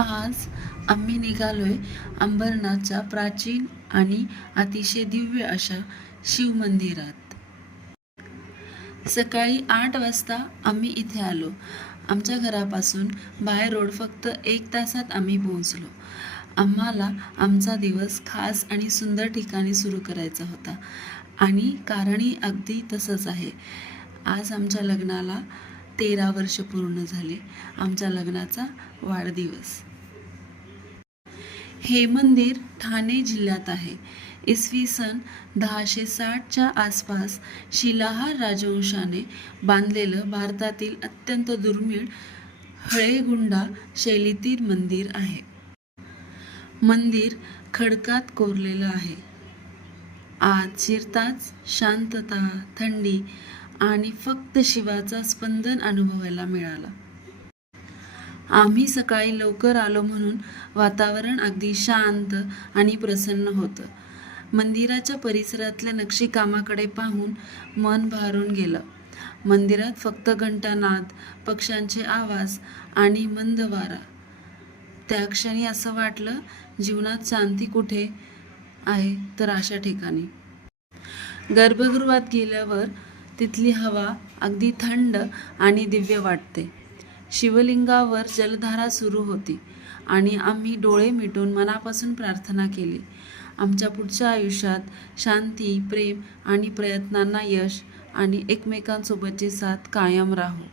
आज आम्ही निघालोय अंबरनाथच्या प्राचीन आणि अतिशय दिव्य अशा शिवमंदिरात. सकाळी 8 वाजता आम्ही इथे आलो. आमच्या घरापासून बाय रोड फक्त 1 तासात आम्ही पोहोचलो. आम्हाला आमचा दिवस खास आणि सुंदर ठिकाणी सुरू करायचा होता आणि कारणही अगदी तसंच आहे. आज आमच्या लग्नाला 13 वर्ष पूर्ण झाले. आमच्या लग्नाचा वाढदिवस. हे मंदिर ठाणे जिल्ह्यात आहे. इसवी सन 1060च्या आसपास शिलाहार राजवंशाने बांधलेलं भारतातील अत्यंत दुर्मिळ हळेगुंडा शैलीतील मंदिर आहे. मंदिर खडकात कोरलेलं आहे. आत शिरताच शांतता, थंडी आणि फक्त शिवाचा स्पंदन अनुभवायला मिळाला. आम्ही सकाळी लवकर आलो म्हणून वातावरण अगदी शांत आणि प्रसन्न होतं. मंदिराच्या परिसरातल्या नक्षीकामाकडे पाहून मन भारून गेलं. मंदिरात फक्त घंटानाद, पक्ष्यांचे आवाज आणि मंद वारा. त्या क्षणी असं वाटलं, जीवनात शांती कुठे आहे तर अशा ठिकाणी. गर्भगृहात गेल्यावर तिथली हवा अगदी थंड आणि दिव्य वाटते. शिवलिंगावर जलधारा सुरू होती आणि आम्ही डोळे मिटून मनापासून प्रार्थना केली. आमच्या पुढच्या आयुष्यात शांती, प्रेम आणि प्रयत्नांना यश आणि एकमेकांसोबतची साथ कायम राहो.